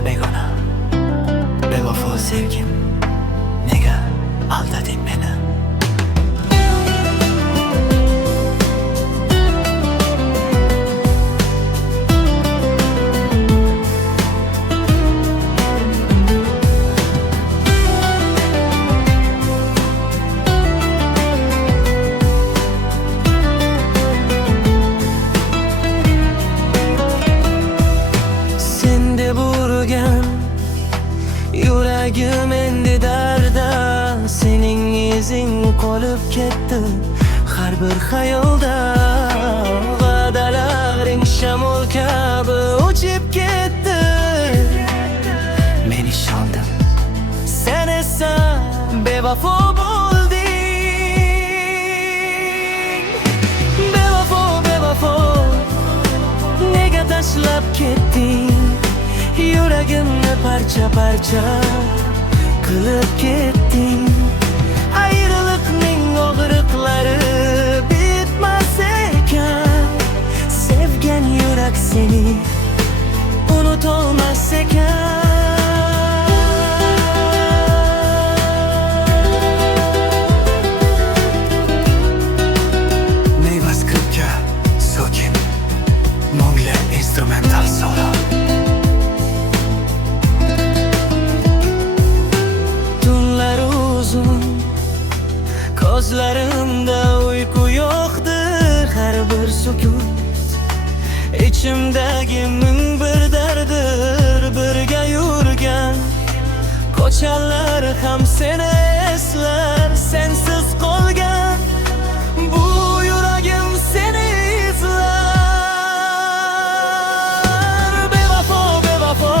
esa begona, bevafo sevgim, nega aldading meni? Yuragim endi darda, sening izing qolib ketdi har bir xayolda. Va'dalaring shamol kabi uchib ketdi. Men ishondim, sen esa bevafo bo'lding. Bevafo, bevafo, nega tashlab ketding? Yuragimni parcha parcha qilib ketding. Ayriliqning og'riqlari bitmas ekan, sevgan yurak seni unutolmas ekan. Nevas skripka so'kim Mongle instrumental solo. Ko'zlarimda uyqu yo'qdir, har bir sukut ichimdagi ming bir dardir. Birga yurgan ko'chalar ham seni eslar, sensiz qolgan bu yuragim seni izlar. Bevafo, bevafo,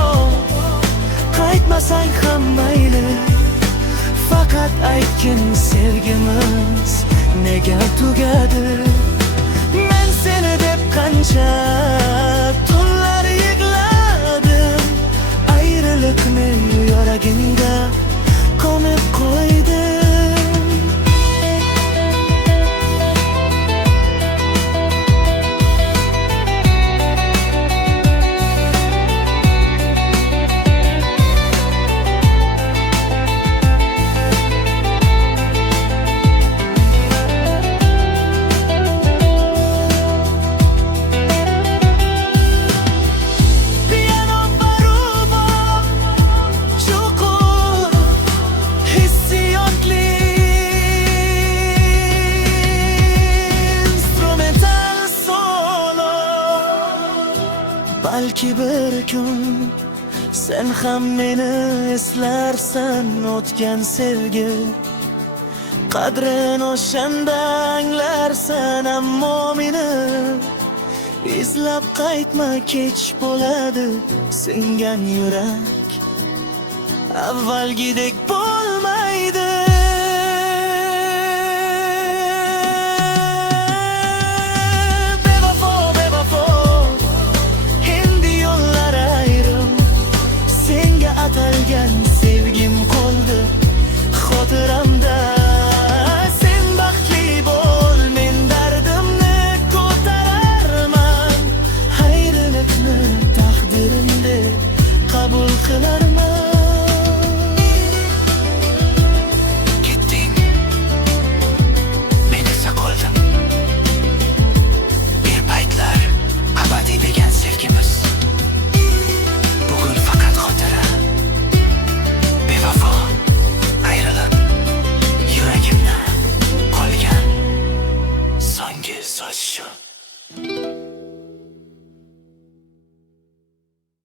qaytmasang ham mayli, fakat aytgin sevgimiz nega tugadi? Men seni deb qancha tunlar yig'ladim, ayriliqni yuragimda ko'mib qo'ydim. Balki bir kun sen ham meni eslarsan, o'tgan sevgi qadrin o'shanda anglarsan. Ammo meni izlab qaytma, kech bo'ladi. Singan yurak avvalgidek bo'lmaydi.